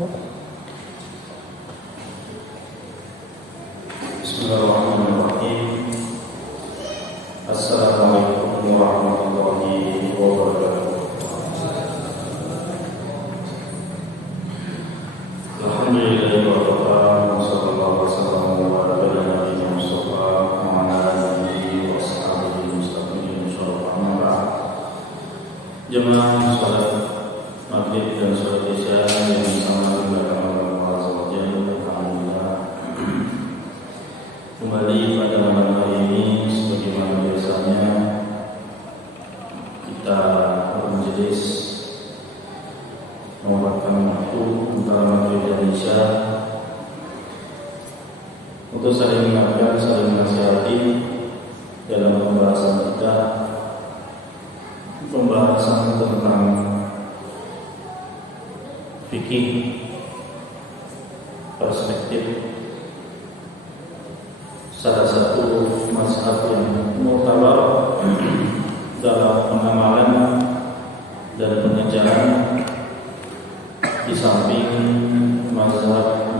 Bismillahirrahmanirrahim. Assalamualaikum warahmatullahi wabarakatuh. Alhamdulillah wa sallallahu wa ala nabiyina Mustafa wa ala alihi wa sahbihi mustaqim insyaallah. Jemaah salat maghrib dan salat isya yang sama dengan Allah Azza wa Jalla, alhamdulillah. Kembali pada malam hari ini sebagaimana biasanya kita bermajelis mengorbankan waktu antara maghrib dan isya untuk saling mengingatkan, saling menasihati dalam pembahasan kita, pembahasan tentang fikih perspektif salah satu mazhab yang mu'tabar dalam pengamalan dan pengejaran di samping mazhab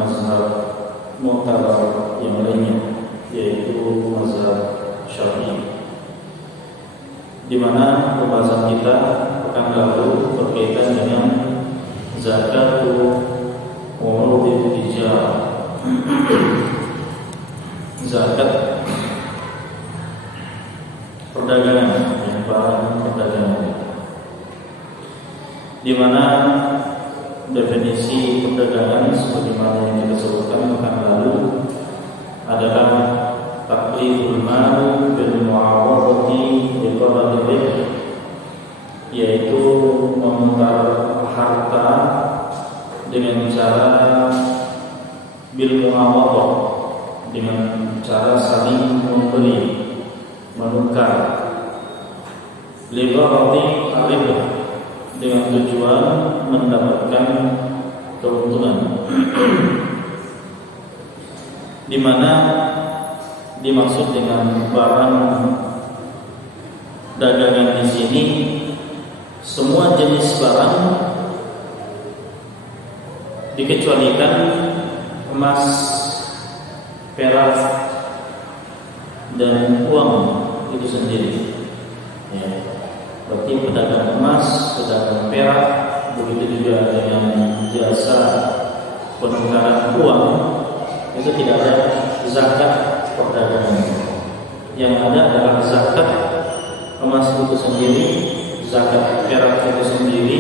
mu'tabar yang lainnya, yaitu mazhab Syafi'i, di mana pembahasan kita pekan lalu berkaitan dengan zakat umurul tijarah, zakat perdagangan, yang barang perdagangan, di mana definisi perdagangan sebagaimana yang kita sebutkan pekan lalu adalah taqlidul mal bil mu'awadati bi qadri ribh, yaitu memutar harta dengan cara bil mu'awadah, dengan cara saling membeli, menukar, ligharati ribh, dengan tujuan mendapatkan keuntungan, di mana dimaksud dengan barang dagangan di sini semua jenis barang dikecualikan emas, perak, dan uang itu sendiri. Ya, berarti pedagang emas, pedagang perak, begitu juga dengan jasa penukaran uang, itu tidak ada zakat perdagangan. Yang ada adalah zakat emas itu sendiri, zakat perak itu sendiri,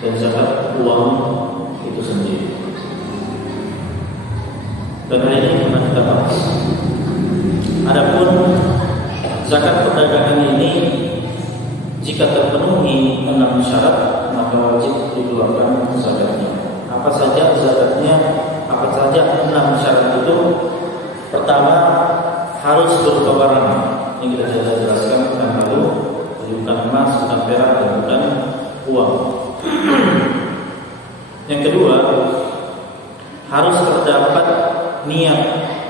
dan zakat uang itu sendiri. Dan hal ini pernah kita bahas. Adapun zakat perdagangan ini, jika terpenuhi 6 syarat, maka wajib dikeluarkan zakatnya. Apa saja zakatnya? Apa saja 6 syarat itu? Pertama, harus berupa barang. Ini kita sudah jelaskan pekan lalu, bukan emas, bukan perak, dan bukan uang. Yang kedua, harus terdapat niat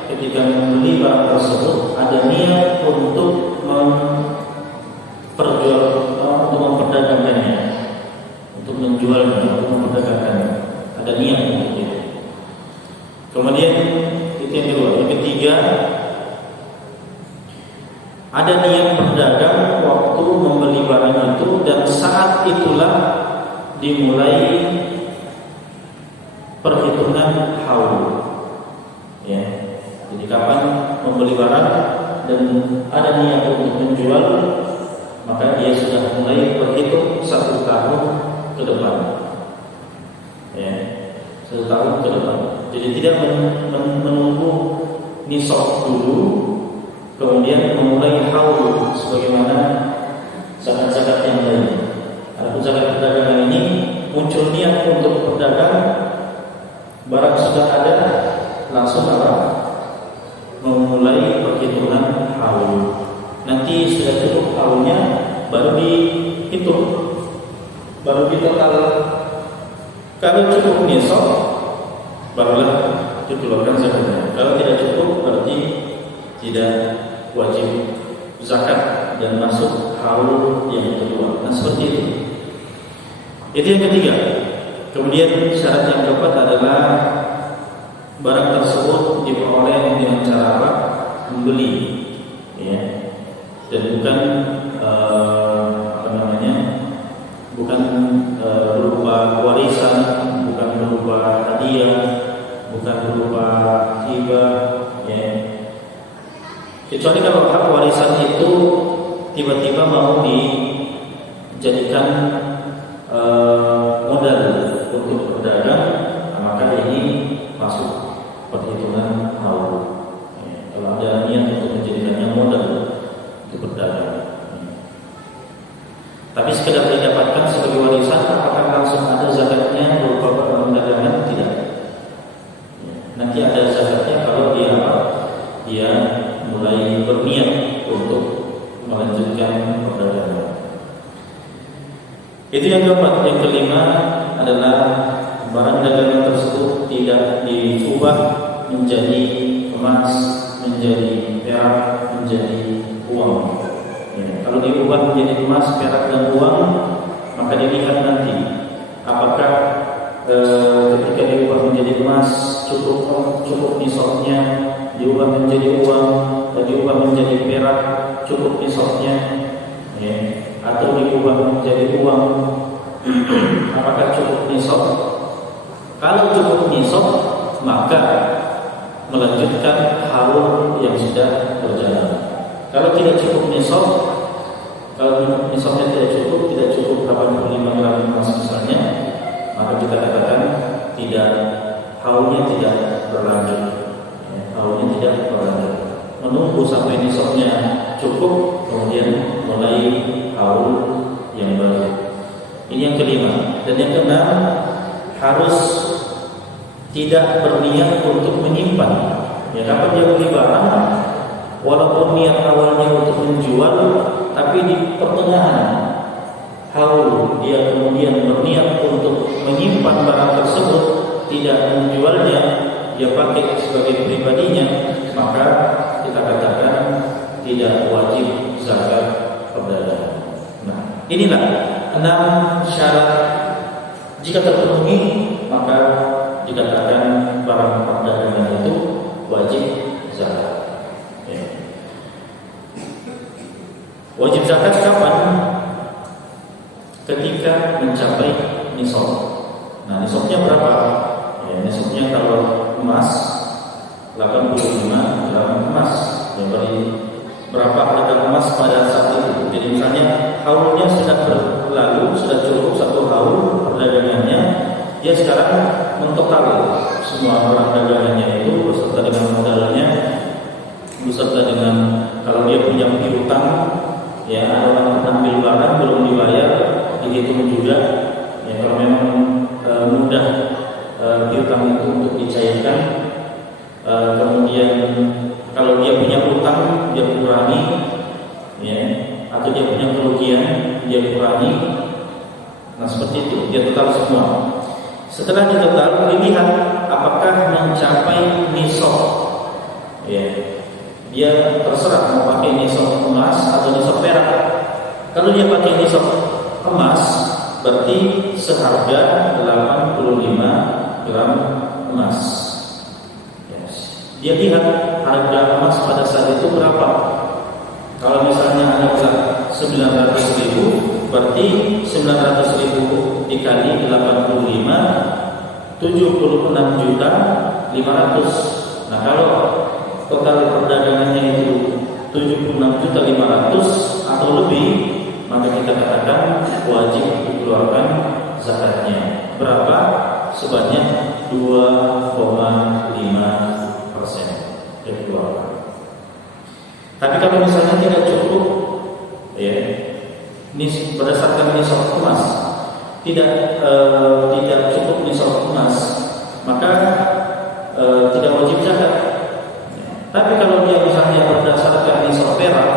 ketika membeli barang tersebut, ada niat untuk memperdagangkannya, untuk menjualnya, untuk memperdagangkannya, ada niat untuk itu. Kemudian itu yang kedua. Yang ketiga, ada niat berdagang waktu membeli barang itu, dan saat itulah dimulai perhitungan haul. Ya, jadi kapan membeli barang dan ada niat untuk menjual, maka dia sudah mulai berhitung 1 tahun ke depan. Ya, 1 tahun ke depan. Jadi tidak menunggu nisab dulu, kemudian memulai haul sebagaimana zakat-zakat yang lain. Adapun zakat perdagangan ini muncul niat untuk berdagang, barang sudah ada, langsung memulai perhitungan haul. Nanti sudah cukup haulnya, baru dihitung, baru ditotal. Kalau cukup nisab, barulah dikeluarkan zakatnya. Kalau tidak cukup, berarti tidak wajib zakat dan masuk haul yang kedua. Nah, seperti itu. Itu yang ketiga. Kemudian syarat yang keempat adalah barang tersebut diperoleh dengan cara apa? Membeli, ya, dan bukan bukan berupa warisan, bukan berupa hadiah, bukan berupa hibah, ya. Kecuali kalau hak warisan itu tiba-tiba mau dijadikan modal untuk berdagang, maka ini masuk perhitungan haul. Ya, kalau ada niat untuk menjadikannya modal untuk berdagang. Tapi sekedar didapatkan sebagai warisan, apakah langsung ada zakatnya berupa perdagangan? Tidak. Ya, nanti ada zakatnya kalau dia mulai berniat untuk melanjutkan perdagangan. Itu yang keempat. Yang kelima adalah barang dagangan tersebut tidak diubah menjadi emas, menjadi perak, menjadi uang. Ya, kalau diubah menjadi emas, perak dan uang, maka dilihat nanti apakah ketika diubah menjadi emas cukup nisabnya, diubah menjadi uang, diubah menjadi perak cukup nisabnya, ya, atau diubah menjadi uang apakah cukup nisab? Kalau cukup nisab, maka melanjutkan haul yang sudah berjalan. Kalau tidak cukup nisab, kalau nisabnya tidak cukup 85 gram emas misalnya, maka kita katakan haulnya tidak berlanjut. Ya, haulnya tidak berlanjut. Menunggu sampai nisabnya cukup, kemudian mulai haul yang baru. Ini yang kelima. Dan yang keenam, harus tidak berniat untuk menyimpan. Ya, kapan dia beli barang, walaupun niat awalnya untuk menjual, tapi di pertengahan haul dia kemudian berniat untuk menyimpan barang tersebut, tidak menjualnya, dia pakai sebagai pribadinya, maka kita katakan tidak wajib zakat perdagangan. Nah, inilah 6 syarat. Jika terpenuhi, maka dikatakan barang perdagangan itu wajib zakat. Ya. Wajib zakat kapan? Ketika mencapai nisab. Nah, nisabnya berapa? Ya, nisabnya kalau emas 85 gram emas. Ya, berapa harga emas pada saat itu? Jadi misalnya haulnya sudah berlalu, sudah cukup 1 haul perdagangannya, dia sekarang mentotal semua barang dagangannya itu beserta dengan modalnya, beserta dengan kalau dia punya piutang, ya, ada orang ambil barang belum dibayar, dihitung juga. Ya, kalau memang mudah piutang itu untuk dicairkan, kemudian kalau dia punya utang dia kurangi, ya, atau dia punya kerugian dia kurangi. Nah, seperti itu, dia total semua. Setelah ditotal, dilihat apakah mencapai nisab. Ya, dia terserah mau pakai nisab emas atau nisab perak. Kalau dia pakai nisab emas, berarti seharga 85 gram emas. Yes. Dia lihat harga emas pada saat itu berapa. Kalau misalnya adalah 900.000, berarti 900.000 dikali 85, 76.500.000. Nah, kalau total perdagangannya itu 76.500.000 atau lebih, maka kita katakan wajib dikeluarkan zakatnya. Berapa? Sebanyak 2,5% dikeluarkan. Tapi kalau misalnya tidak cukup, ya, berdasarkan nisab emas, tidak cukup nisab emas, maka tidak wajib zakat. Tapi kalau dia misalnya berdasarkan nisab perak,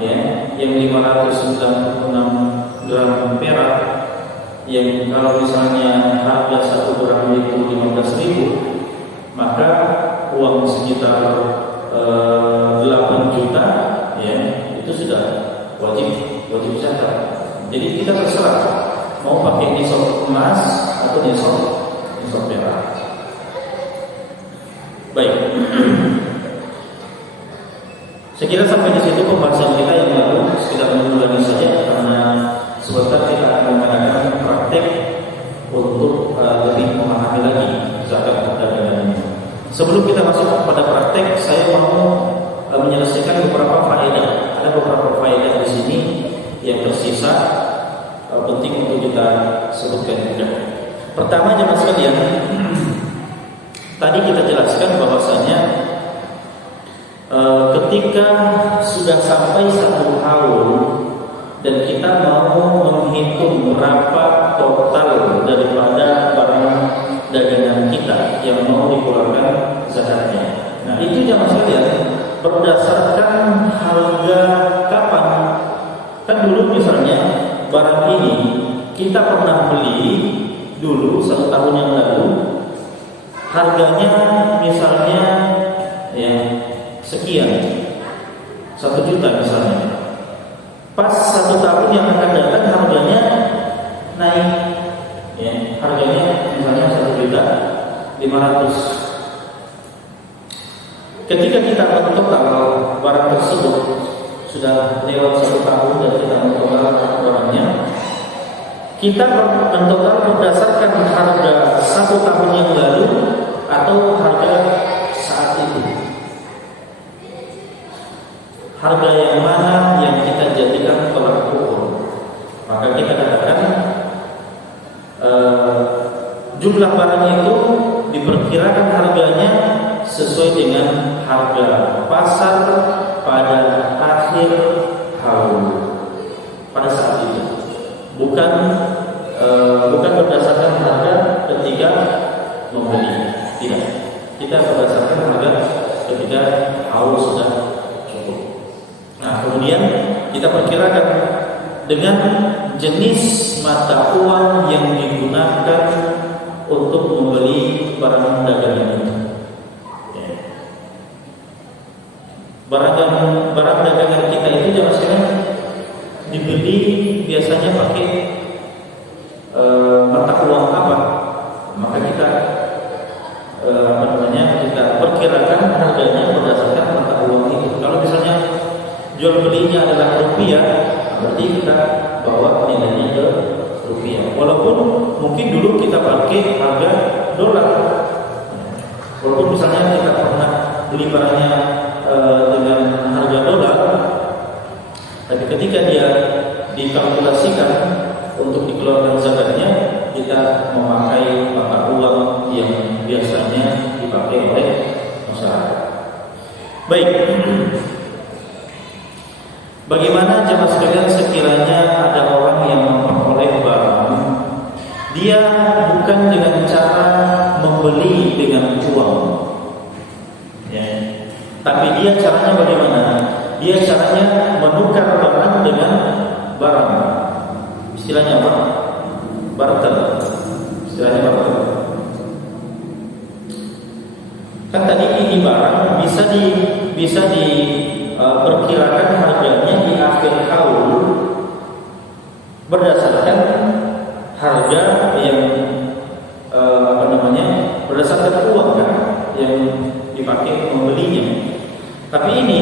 ya, yang 596 gram perak, yang kalau misalnya harga 1 gram itu 15.000, maka uang sekitar 8 juta, ya, itu sudah wajib zakat. Jadi kita terserah mau pakai nisab emas atau nisab perak. Baik. Saya kira sampai di situ pembahasan kita yang lalu, sekedar mengulangi saja karena sebentar kita akan mengadakan praktek untuk lebih memahami lagi zakat perdagangan ini. Sebelum kita masuk pada praktek, saya mau menyelesaikan beberapa faedah. Ada beberapa faedah di sini yang tersisa, penting untuk kita sebutkan juga. Pertama, jemaah sekalian, tadi kita jelaskan bahwasanya ketika sudah sampai 1 tahun dan kita mau menghitung berapa total daripada barang dagangan kita yang mau dikeluarkan zakatnya. Nah, itu jemaah sekalian berdasarkan harga kapan. Kan dulu misalnya barang ini kita pernah beli dulu 1 tahun yang lalu, harganya misalnya ya sekian, 1 juta misalnya. Pas 1 tahun yang akan datang harganya naik, ya, harganya misalnya 1.500.000. Ketika kita mentotal barang tersebut sudah lewat 1 tahun dan kita mentotal barangnya, kita mentotal berdasarkan harga 1 tahun yang lalu atau harga saat itu. Harga yang mana yang kita jadikan tolak ukur? Maka kita katakan jumlah barang itu diperkirakan harganya sesuai dengan harga pasar pada akhir tahun pada saat itu, bukan berdasarkan harga ketika membeli. Tidak, kita berdasarkan harga ketika tahun sudah cukup. Nah, kemudian kita perkirakan dengan jenis mata uang yang digunakan untuk membeli barang dagangan itu. Barang dagangan kita itu jangan sekalian dibeli biasanya pakai mata uang apa? Maka kita kita perkirakan harganya berdasarkan mata uang itu. Kalau misalnya jual belinya adalah rupiah, berarti kita bawa nilainya ke rupiah. Walaupun mungkin dulu kita pakai harga dolar. Walaupun misalnya kita pernah beli barangnya dengan harga dolar, tapi ketika dia dikalkulasikan untuk dikeluarkan zakatnya, kita memakai mata uang yang biasanya dipakai oleh masyarakat. Baik, bagaimana jemaah sekalian sekiranya ada orang yang memperoleh barang, dia bukan dengan cara membeli dengan uang, ya, tapi dia caranya bagaimana? Dia caranya menukar barang dengan barang. Istilahnya apa? Barter. Istilahnya barter. Kan tadi ini barang bisa diperkirakan harganya di akhir tahun berdasarkan harga yang berdasarkan uang kan yang dipakai membelinya. Tapi ini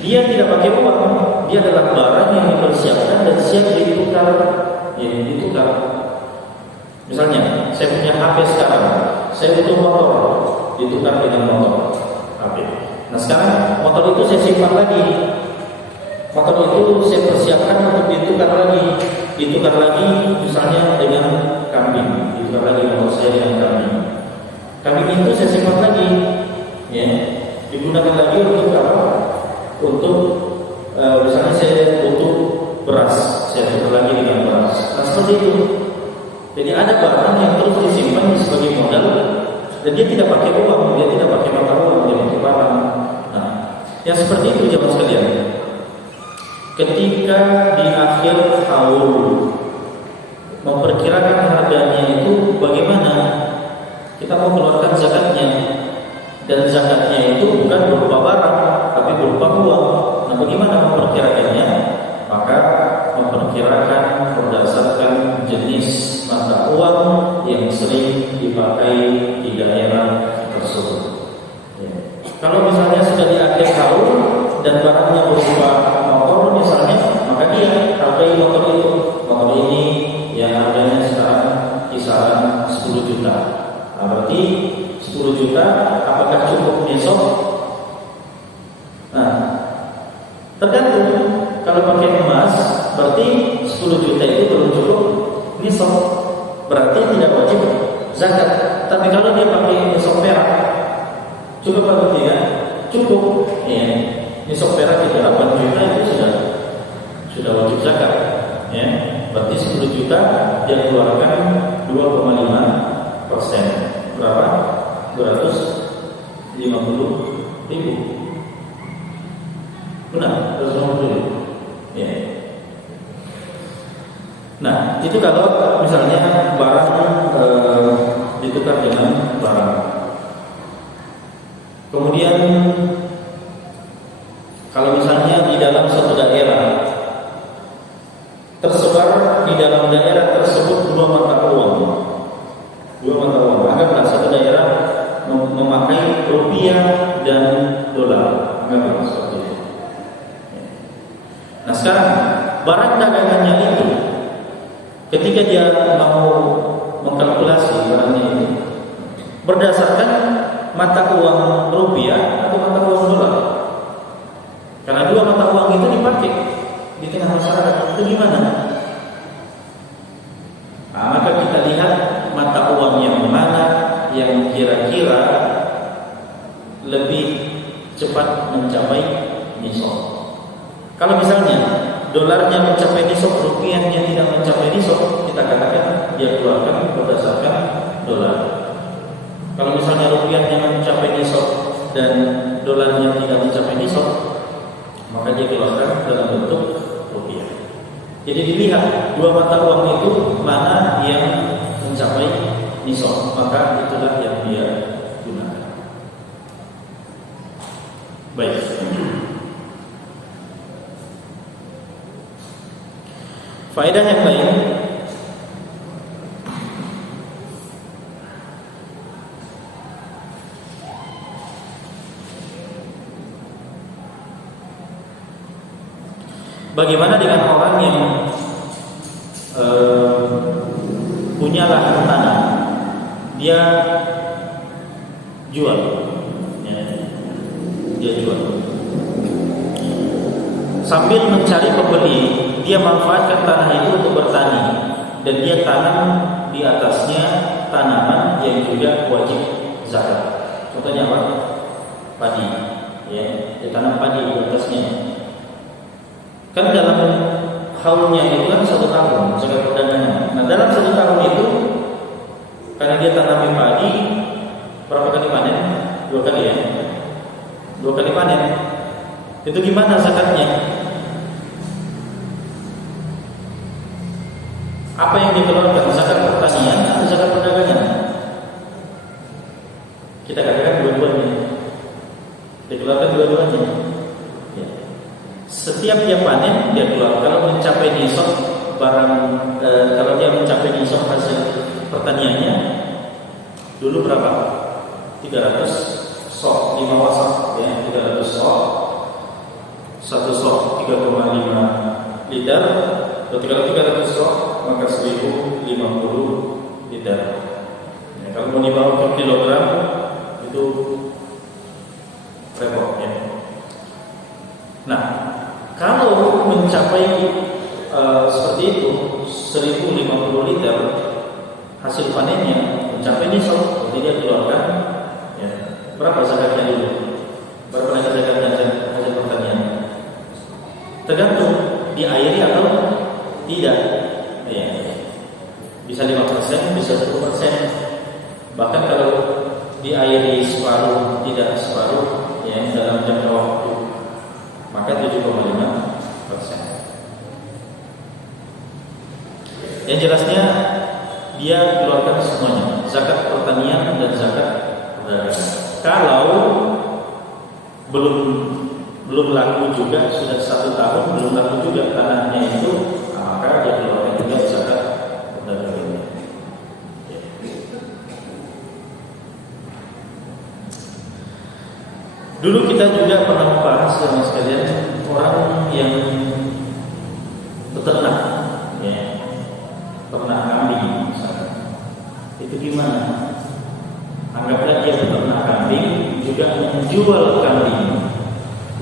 dia tidak pakai uang, dia adalah barang yang dipersiapkan dan siap ditukar, Misalnya, saya punya HP sekarang, saya butuh motor, ditukar dengan motor HP. Nah sekarang motor itu saya simpan lagi, motor itu saya persiapkan untuk ditukar lagi, misalnya dengan kambing, ditukar lagi motor saya dengan kambing. Kambing itu saya simpan lagi, ya, digunakan lagi untuk apa? Untuk misalnya saya butuh beras, saya tukar lagi dengan beras. Nah seperti itu. Jadi ada barang yang terus disimpan sebagai modal dan dia tidak pakai uang, dia tidak pakai mata uang, dia pakai barang. Nah, yang seperti itu jemaah sekalian. Ketika di akhir tahun memperkirakan harganya itu bagaimana? Kita mau keluarkan zakatnya, dan zakatnya itu bukan berupa barang, tapi berupa uang. Nah, bagaimana memperkirakannya? Maka memperkirakan berdasarkan jenis dan barangnya berupa motor misalnya, maka dia hargai motor itu. Motor ini yang harganya sekarang kisaran 10 juta. Nah, berarti 10 juta apakah cukup nisab? Nah, tergantung. Kalau pakai emas berarti 10 juta itu belum cukup nisab, berarti tidak wajib zakat. Tapi kalau dia pakai nisab perak, cukup atau tidak? Cukup. Ya. Nisab perak itu 8 juta itu sudah wajib zakat. Ya. Berarti 10 juta dia keluarkan 2,5%. Berapa? 250.000. Benar, 250.000. Ya. Nah, itu kalau misalnya barang ditukar dengan barang. Kemudian kalau misalnya di dalam suatu daerah tersebar di dalam daerah tersebut dua mata uang. Anggaplah satu daerah memakai rupiah dan dolar. Anggaplah seperti itu. Nah, sekarang barang dagangannya itu ketika dia mau mengkalkulasi barangnya ini berdasarkan mata uang rupiah atau mata uang dolar. Karena dua mata uang itu dipakai di tengah masyarakat, itu gimana? Nah, maka kita lihat mata uang yang mana yang kira-kira lebih cepat mencapai nisab. Kalau misalnya dolarnya mencapai nisab, rupiahnya tidak mencapai nisab, kita katakan dia keluarkan berdasarkan dolar. Kalau misalnya rupiahnya mencapai nisab dan dolarnya tidak mencapai nisab, maka dia keluarkan dalam bentuk rupiah. Jadi dilihat dua mata uang itu mana yang mencapai nisab, maka itulah yang dia gunakan. Baik. Faedah yang lain, bagaimana dengan orang yang punya lahan tanah, dia jual, ya, dia jual. Sambil mencari pembeli, dia manfaatkan tanah itu untuk bertani dan dia tanam di atasnya tanaman yang juga wajib zakat. Contohnya apa? Padi, ya, dia tanam padi di atasnya. Kan dalam haulnya itu kan 1 tahun zakat perdagangan. Nah, dalam 1 tahun itu karena dia tanami padi, berapa kali panen? 2 kali ya. 2 kali panen. Itu gimana zakatnya? Apa yang dikeluarkan? Zakat pertanian atau zakat perdagangan? Kita katakan dua-duanya. Dikeluarkan dua-duanya. Ya. Setiap dia panen dia keluar. Kalau mencapai nisab barang, kalau dia mencapai nisab hasil pertaniannya, dulu berapa? 300 sok, 5 wasak, ya, 300 sok. 1 sok 3,5 liter. Berarti kalau 300 sok maka 1050 liter. Ya, kalau mau dibawa ke kilogram itu repot, ya. Nah, kalau mencapai seperti itu 1050 liter hasil panennya mencapai nisab, jadi dia keluarkan, ya, berapa zakatnya dulu? Berapa lagi zakatnya hasil pertanian? Tergantung diairi atau tidak, ya. Bisa 5%, bisa 10%. Bahkan kalau diairi separuh, tidak separuh, ya, dalam jangka waktu, maka 7,5%. Yang jelasnya dia keluarkan semuanya, zakat pertanian dan zakat perdagangan. Kalau belum laku juga, sudah 1 tahun belum laku juga tanahnya itu, maka dia keluarkan juga zakat perdagangan. Dulu kita juga pernah membahas sama sekalian orang yang beternak, ya, peternak kambing misalnya, itu gimana? Anggaplah dia peternak kambing juga menjual kambing,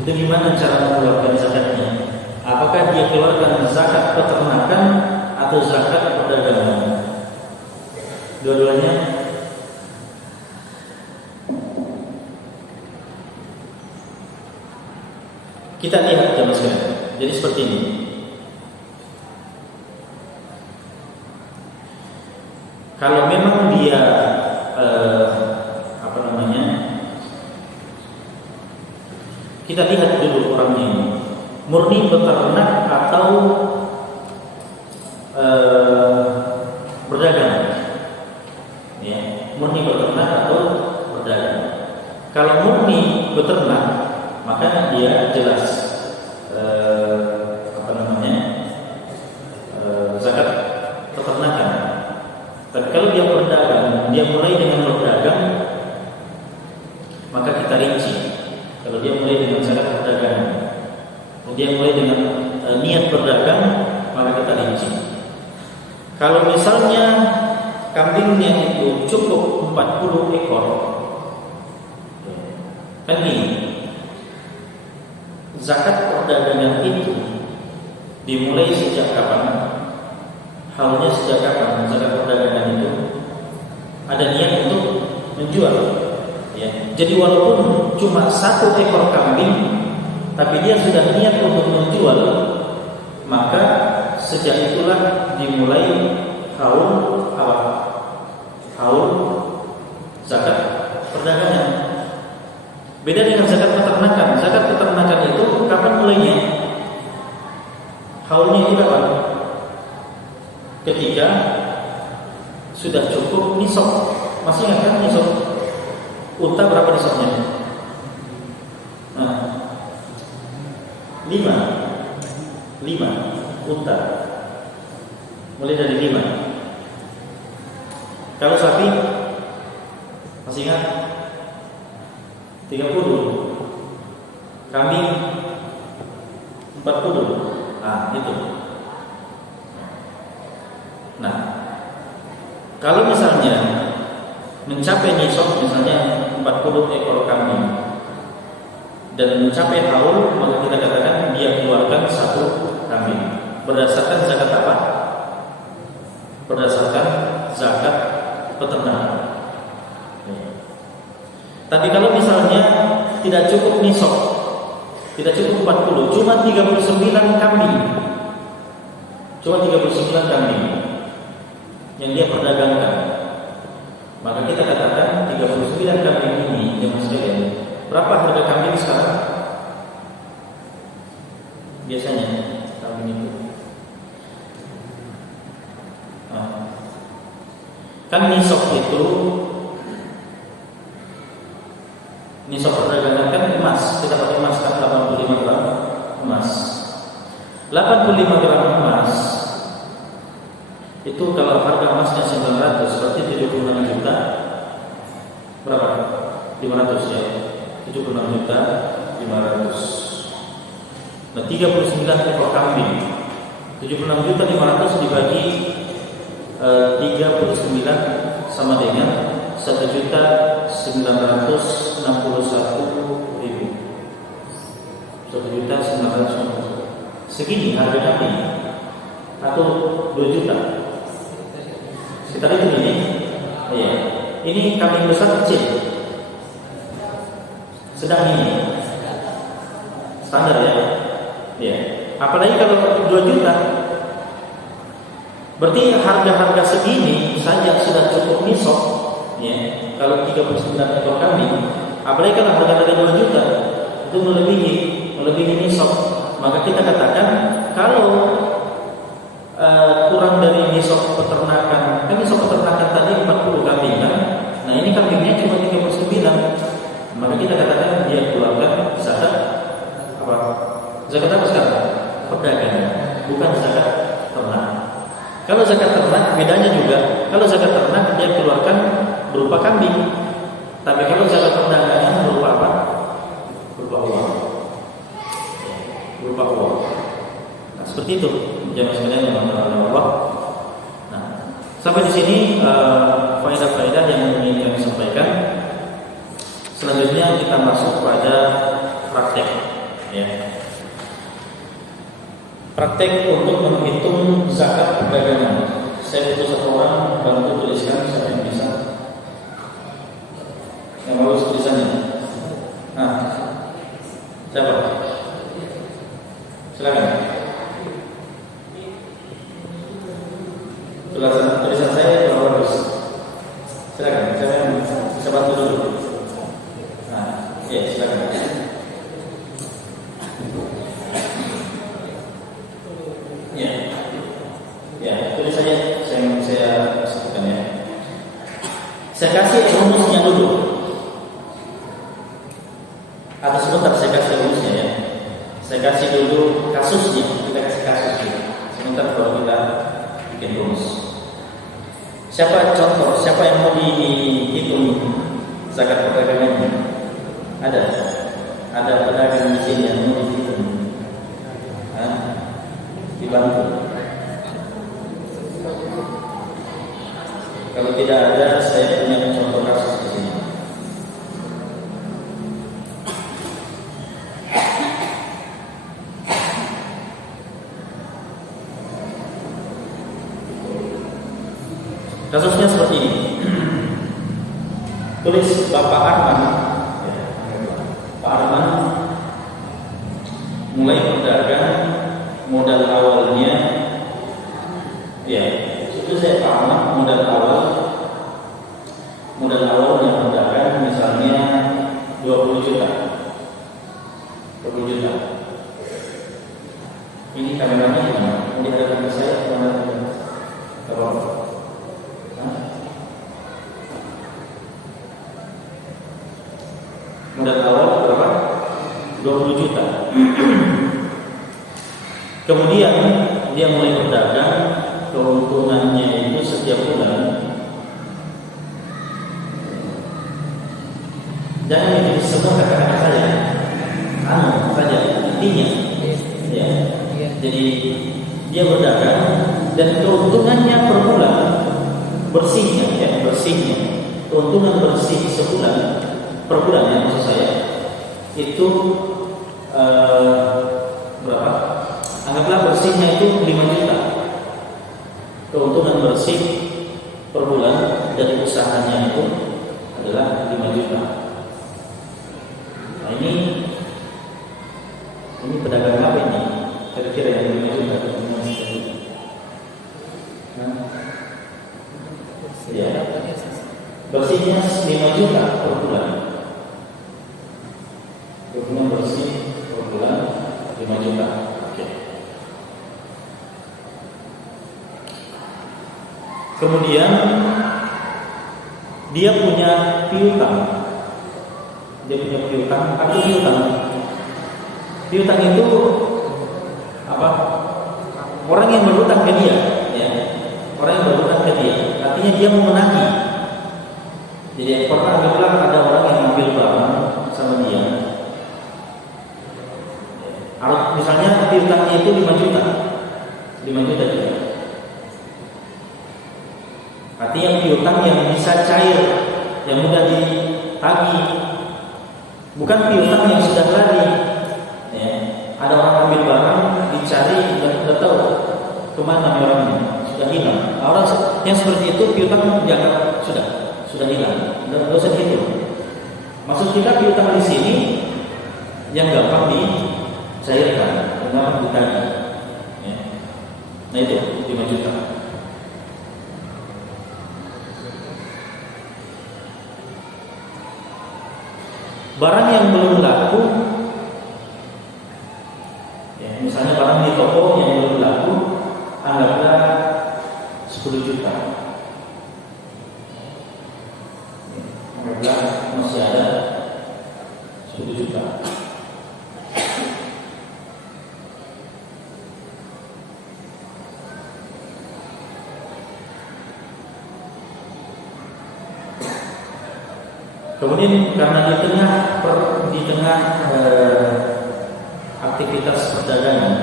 itu gimana cara mengeluarkan zakatnya? Apakah dia keluarkan zakat peternakan atau zakat perdagangan? Dua-duanya kita lihat jemaah sekalian. Jadi seperti ini. Kalau memang dia kita lihat dulu orangnya ini murni peternak atau berdagang, ya, murni peternak atau berdagang. Kalau murni peternak, maka dia jelas zakat peternakan. Tapi kalau dia berdagang, dia mulai dengan berdagang, maka kita rinci. Kalau dia mulai dengan zakat perdagangan, dia mulai dengan niat berdagang, maka kita rinci. Kalau misalnya kambingnya itu cukup 40 ekor, kan ini zakat perdagangan itu dimulai sejak kapan? Halnya sejak kapan zakat perdagangan itu ada niat untuk menjual, ya. Jadi walaupun cuma 1 ekor kambing, tapi dia sudah niat untuk menjual, maka sejak itulah dimulai haul apa? Haul zakat perdagangan. Beda dengan zakat peternakan. Zakat peternakan itu kapan mulainya? Haulnya itu kapan? Ketika sudah cukup nisab. Masih ingat kan nisab? Unta berapa nisabnya? 5 unta. Mulai dari 5. Kalau sapi masih ingat? 30. Kambing 40. Itu. Nah, kalau misalnya mencapai nisab, misalnya 40 ekor kambing dan mencapai haul, maka kita katakan dia keluarkan 1 kambing. Berdasarkan zakat apa? Berdasarkan zakat peternakan. Tapi kalau misalnya tidak cukup nisab, tidak cukup 40, cuma 39 kambing, yang dia perdagangkan, maka kita katakan 39 kambing ini, jemaah sekalian, berapa harga kambing sekarang? Biasanya kambing itu kan nisab itu, nisab perdagangan kan emas, kita pakai emas kan 85 gram emas. 85 gram emas itu kalau harga emasnya 900, berarti 76 juta. Berapa? 500 ya. 76 juta 500. Nah, 39 ekor kambing. 76 juta 500 dibagi 39 sama dengan 1.961.000. 1.961.000. Segini harga kambing atau 2 juta. Sekitar itu ini. Ya. Ini kambing besar kecil. Sedang ini. Standar ya. Ya. Apalagi kalau 2 juta. Berarti harga-harga segini saja sudah cukup nisab, ya. Kalau 39 ekor kambing, apalagi kalau harga-harga 2 juta, itu melebihi nisab. Maka kita katakan kalau kurang dari nisab peternakan, kan nisab peternakan tadi 40 kambing kan. Nah, ini kambingnya cuma 39. Maka kita katakan dia keluarkan zakat apa? Zakat apa sekarang? Perdagangan, bukan zakat ternak. Kalau zakat ternak bedanya juga. Kalau zakat ternak dia keluarkan berupa kambing. Tapi kalau zakat perdagangan berupa apa? Berupa uang. berupa uang. Nah, seperti itu jamaah sekalian yang dirahmati Allah. Nah, sampai di sini faedah-faedah yang ingin kami sampaikan. Selanjutnya kita masuk pada praktek, ya. Praktek untuk menghitung zakat perdagangan. Saya butuh satu orang bantu tuliskan, siapa yang bisa? Yang bagus tulisannya. Nah, siapa? Silakan. Tulisan saya kurang bagus. Silakan, siapa yang bisa bantu dulu? Nah, ya silakan. Ya, tulis saja saya sebutkan ya. Saya kasih rumusnya dulu. Atau sebentar saya kasih rumusnya ya. Saya kasih dulu kasusnya, kita kasih kasusnya. Sebentar baru kita bikin rumus. Siapa yang mau dihitung zakat perdagangannya? Ada pedagang di sini yang mau dihitung. Dibantu. Kalau tidak ada, saya punya contoh kasus di sini. Kasusnya seperti ini. Tulis Bapak Arman. Pak Arman mulai berdagang, modal awalnya, ya. Itu saya paham modal awal yang berdagang misalnya 20 juta. Ini kameranya gimana? Ini ada kamera saya kemana? Modal awal berapa? 20 juta. Kemudian dia mulai berdagang, keuntungannya itu setiap bulan. Jangan ikuti semua kata-kata saya. Saja intinya. Ya. Jadi dia berdagang dan keuntungannya per bulan bersihnya. Keuntungan bersih sebulan per bulan ya maksud saya itu berapa? Anggaplah bersihnya itu 5 juta. Keuntungan bersih per bulan dari usahanya itu adalah 5 juta. Nah ini pedagang apa ini? Kira-kira yang 5 juta. Ya, bersihnya 5 juta per bulan. Keuntungan bersih per bulan 5 juta. Oke. Kemudian dia punya piutang. Apa piutang? Piutang itu apa? Orang yang berhutang ke dia, ya. Orang yang berhutang ke dia, artinya dia mau menagih. Jadi pernah bilang ada orang yang ambil barang sama dia. Misalnya piutangnya itu 5 juta juga. Artinya piutang yang bisa cair, yang mudah ditagih, bukan piutang yang sudah lari. Ya. Ada orang ambil barang, dicari, sudah tahu kemana orangnya, sudah hilang. Orang yang seperti itu piutang jangan sudah hilang, tidak usah dihitung. Maksud kita piutang di sini yang gampang dicairkan, yang gampang ditagih. Ya. Nah itu 5 juta. Barang yang belum laku, ya, misalnya barang di toko yang belum laku, anggaplah 10 juta. Anggaplah masih ada 10 juta. Kemudian karena di tengah aktivitas perdagangan.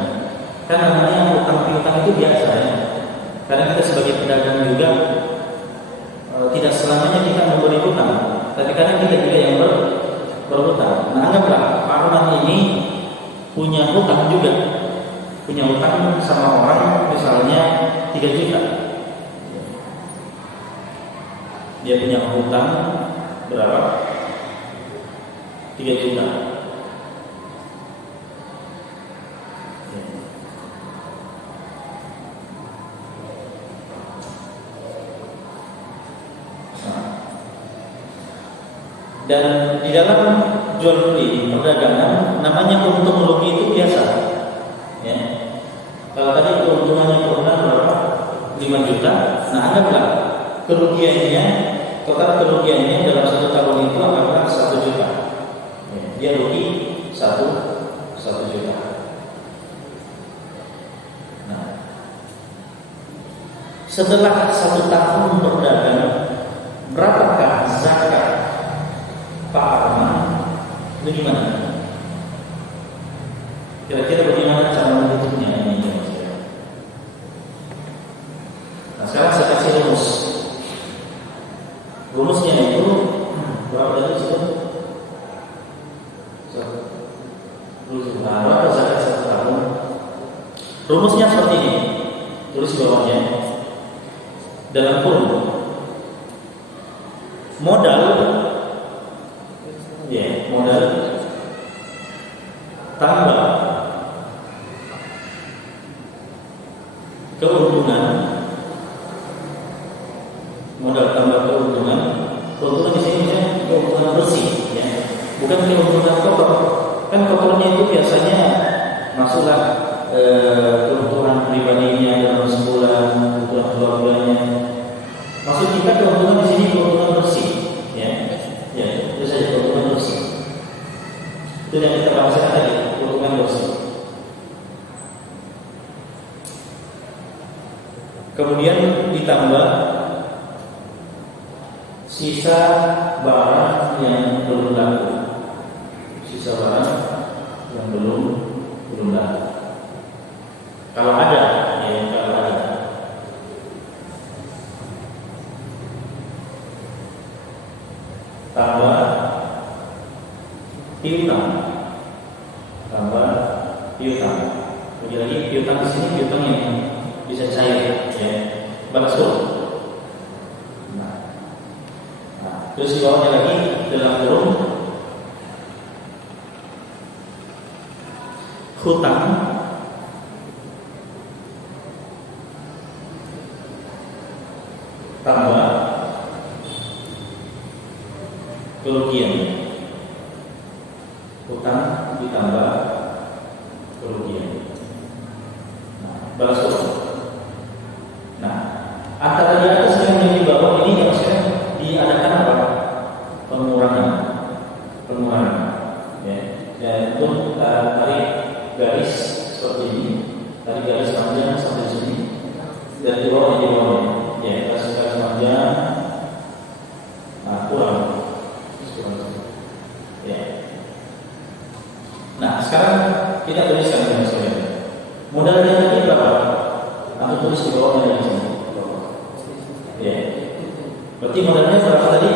Kan namanya utang piutang itu biasa ya. Karena kita sebagai pedagang juga tidak selamanya kita memberi hutang, tapi kadang kita juga yang berhutang. Nah, anggaplah Pak Arman ini punya hutang juga, punya hutang sama orang misalnya 3 juta. Dia punya hutang berapa? 3 juta. Dan di dalam jual beli perdagangan namanya untung rugi itu biasa. Ya. Kalau tadi keuntungannya per bulan berapa? 5 juta. Nah, anggaplah kerugiannya, total kerugiannya dalam 1 tahun itu adalah 1 juta. Ya, dia rugi 1 juta. Nah, setelah 1 tahun berdagang, berapakah zakat Pak Arman? Itu gimana? Kira-kira bagaimana cara menghitungnya ini? Nah, sekarang saya kasih rumus. Rumusnya itu berapa tadi itu? Nah, berapa zakat 1 tahun? Rumusnya seperti ini. Tulis bawahnya. Dalam kurung modal tambah keuntungan, modal tambah keuntungan di sini ya, keuntungan bersih, ya, bukan keuntungan kotor. Kan kotornya itu biasanya masuklah keuntungan pribadinya dalam sebulan, keuntungan keluarganya. Maksud kita keuntungan di sini keuntungan bersih, ya, itu saja keuntungan bersih. Itu yang kita bahas tadi, keuntungan bersih. Kemudian ditambah sisa barang yang belum laku, sisa barang yang belum laku. Kalau ada, ya, kalau ada. Tambah piutang, lagi piutang di sini piutang yang bisa cair, ya, balas turun. Nah, terus di bawahnya lagi dalam kurung hutang tambah kerugian, hutang ditambah kerugian. Nah, balas turun. Nah, antara di atas dan yang di bawah ini yang sekarang diadakan apa? Pengurangan, ya. Dan untuk tarik garis seperti ini, tarik garis panjang sampai sini, dan di bawah ya, garis panjang, nah kurang. Ya. Nah, sekarang kita tuliskan dengan sekalian. Modalnya tadi berapa? Aku tulis di bawah dari sini. Ya. Berarti modalnya berapa tadi?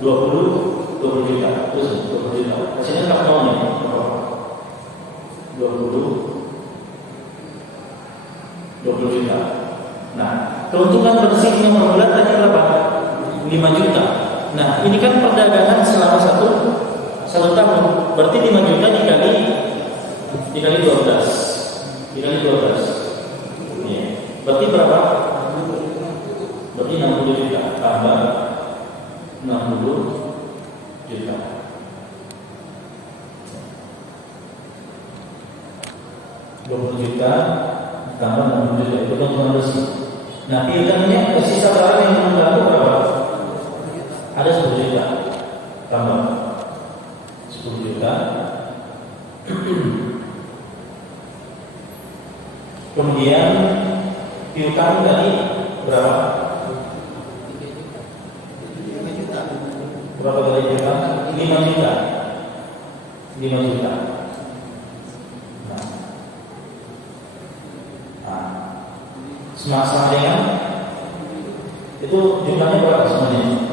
20 juta. Terus 20 juta. Hasilnya kapitalnya berapa? 20 juta. Nah, keuntungan bersihnya per bulan tadi berapa? 5 juta. Nah, ini kan perdagangan selama satu tahun. Berarti 5 juta dikali 12. Ya. Berarti berapa? Berarti 60 juta tambah 60 juta. Juta tambah 60 juta itu keuntungan bersih. Nah, piutangnya sisa barang yang belum laku berapa? Ada 10 juta tambah 10 juta. Kemudian piutang tadi berapa? Berapa tadi piutang? 5 juta. Sama dengan itu jumlahnya berapa semuanya?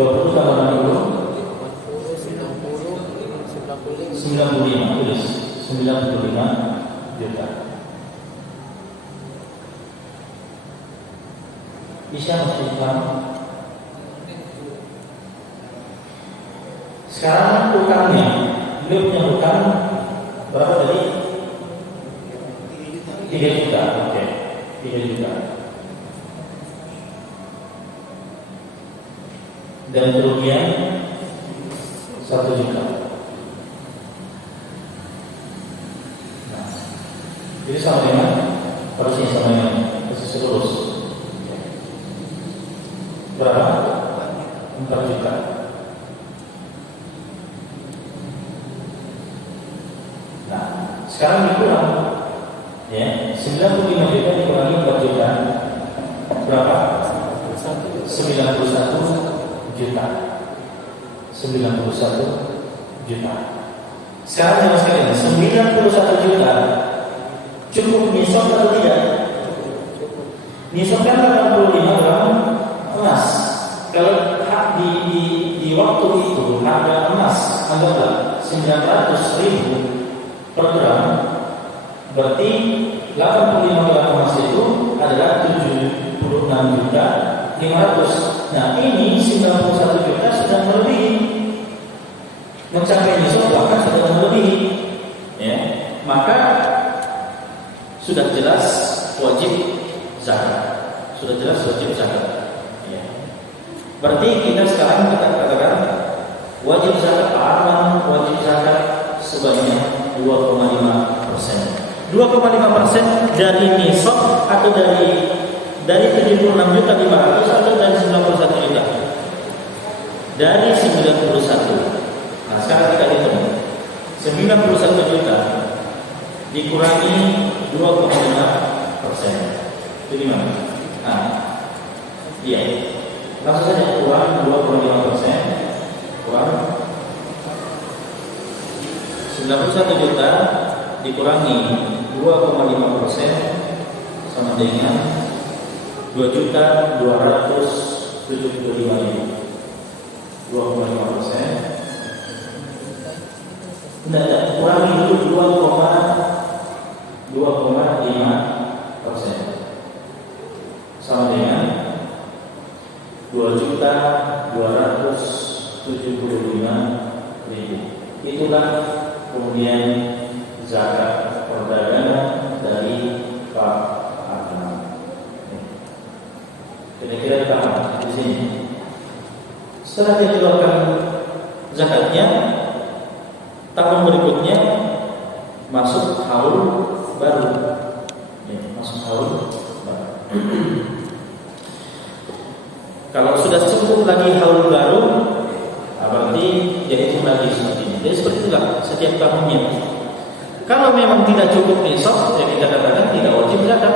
20 tambah 60 95, tulis 95 juta. Bisa mesti paham. Sekarang utangnya, beliau punya utang berapa tadi? 3 juta. Oke, 3 juta. Dan kerugian 1 juta. Nah, jadi sama dengan harusnya sama dengan persis lurus. Berapa? 4 juta. Nah, sekarang dikurang, ya, 95 juta dikurangi 4 juta. Berapa? 91 juta. 91 juta. Sekarang yang sekalian, 91 juta cukup nisab atau tidak? Nisab kan 85 gram emas. Kalau di waktu itu harga emas adalah 900.000 per gram, berarti 85 gram emas itu adalah 76 juta 500. Nah, ini 91 juta sudah melebihi, mencapai nisab bahkan sudah melebihi, ya. Maka sudah jelas wajib zakat. Sudah jelas wajib zakat. Ya. Berarti kita sekarang kita katakan wajib zakat aman, wajib zakat sebanyak 2,5%. 2,5% dari nisab atau dari 76 juta 500 atau dari 91 juta? Dari 91. Nah, sekarang kita hitung 91 juta dikurangi 2,5%. Itu gimana? Nah, iya, langsung saja kurang 2,5%, kurang 91 juta dikurangi 2,5% sama dengan 2.275.000. 2,5%. Tidak, kurangi itu 2,5% sama dengan 2.275.000. Itulah kemudian zakat perdagangan dari Pak Adnan. Kira-kira paham di sini. Setelah dia keluarkan zakatnya, tahun berikutnya masuk haul baru. Ya, masuk haul baru. Kalau sudah cukup lagi haul baru, berarti dia itu lagi seperti ini. Jadi seperti itulah setiap tahunnya. Kalau memang tidak cukup nisab, ya kita katakan tidak wajib zakat.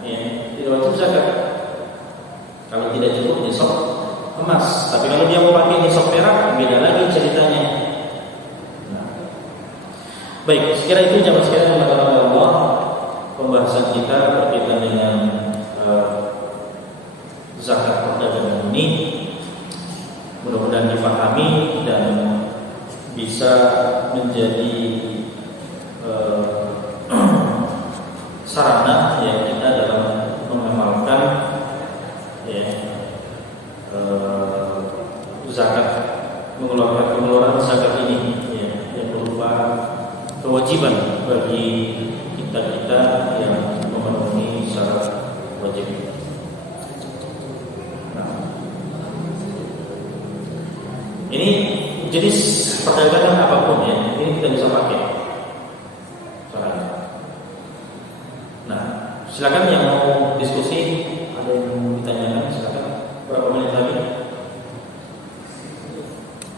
Ya, tidak wajib zakat. Kalau tidak cukup nisab emas, tapi kalau dia mau pakai nisab perak, beda lagi ceritanya. Nah. Baik, sekira itu jamaah sekalian Allah, pembahasan kita berkaitan dengan zakat perdagangan ini. Mudah-mudahan dipahami dan bisa menjadi sarana ya kita dalam mengamalkan ya zakat, mengeluarkan zakat ini ya, yang berupa kewajiban bagi kita yang memenuhi syarat wajib. Ini jenis perdagangan apapun ya, ini kita bisa pakai caranya. Nah, silakan yang mau diskusi, ada yang mau ditanyakan, silakan. Berapa menit lagi?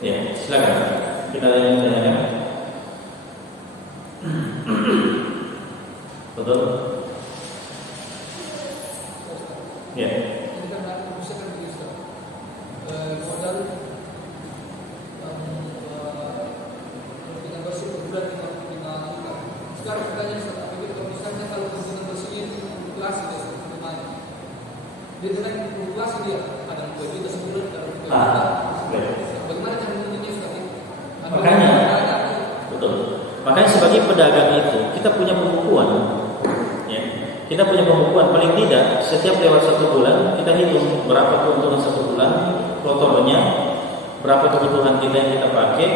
Ya, silakan. Kita ada yang ditanyakan. Betul? Ya. Sekarang pertanyaan, misalnya kalau kebutuhan bersih klasik, Dia kan fluktuasi dia, kadang 2 juta sebulan, kadang 2 juta. Bagaimana cara menentunya seperti itu? Makanya, betul. Makanya sebagai pedagang itu kita punya pembukuan, ya. Kita punya pembukuan paling tidak setiap lewat 1 bulan kita hitung berapa keuntungan 1 bulan, totalnya, berapa kebutuhan kita yang kita pakai.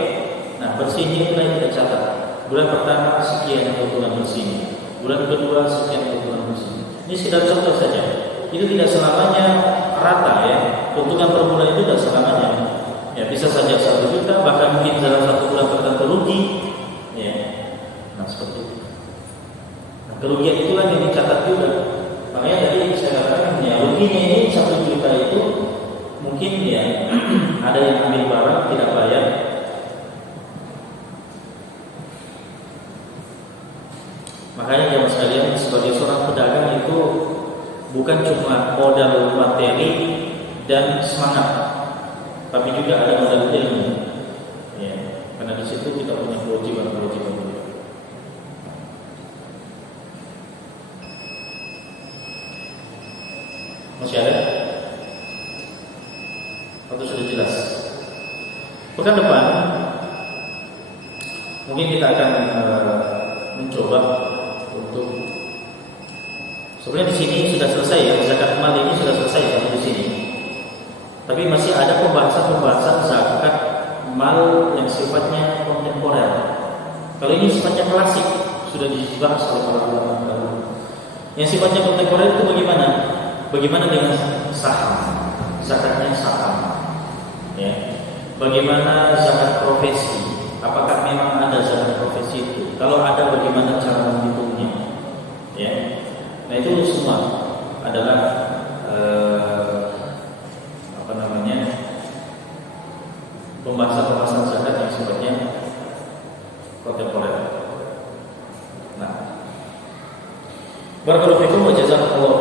Nah, bersihnya itu yang kita catat. Bulan pertama sekian keuntungan bersih, bulan kedua sekian keuntungan bersih. Ini sekedar contoh saja. Itu tidak selamanya rata ya. Keuntungan per bulan itu tidak selamanya. Ya, bisa saja 1 juta, bahkan mungkin dalam 1 bulan tertentu rugi. Ya. Nah, seperti itu. Nah, kerugian itulah yang dicatat juga. Makanya tadi saya katakan ya, ruginya ini 1 juta itu mungkin ya ada yang ambil barang tidak bayar. Makanya jamaah sekalian, sebagai seorang pedagang itu bukan cuma modal materi dan semangat, tapi juga ada modal ilmu. Ya, karena di situ kita punya kewajiban-kewajiban. Masih ada? Atau sudah jelas? Pekan depan mungkin kita akan mencoba untuk sebenarnya di sini sudah selesai ya, zakat mal ini sudah selesai sampai di sini. Tapi masih ada pembahasan zakat mal yang sifatnya kontemporer. Kalau ini sifatnya klasik, sudah dibahas oleh para ulama dahulu. Yang sifatnya kontemporer itu bagaimana? Bagaimana dengan saham? Zakatnya saham. Ya. Bagaimana zakat profesi? Apakah memang ada zakat profesi itu? Kalau ada, bagaimana cara menghitungnya? Ya. Nah, itu semua adalah pembahasan zakat yang sifatnya kontemporer. Nah, barakallahu fikum wa jazakallahu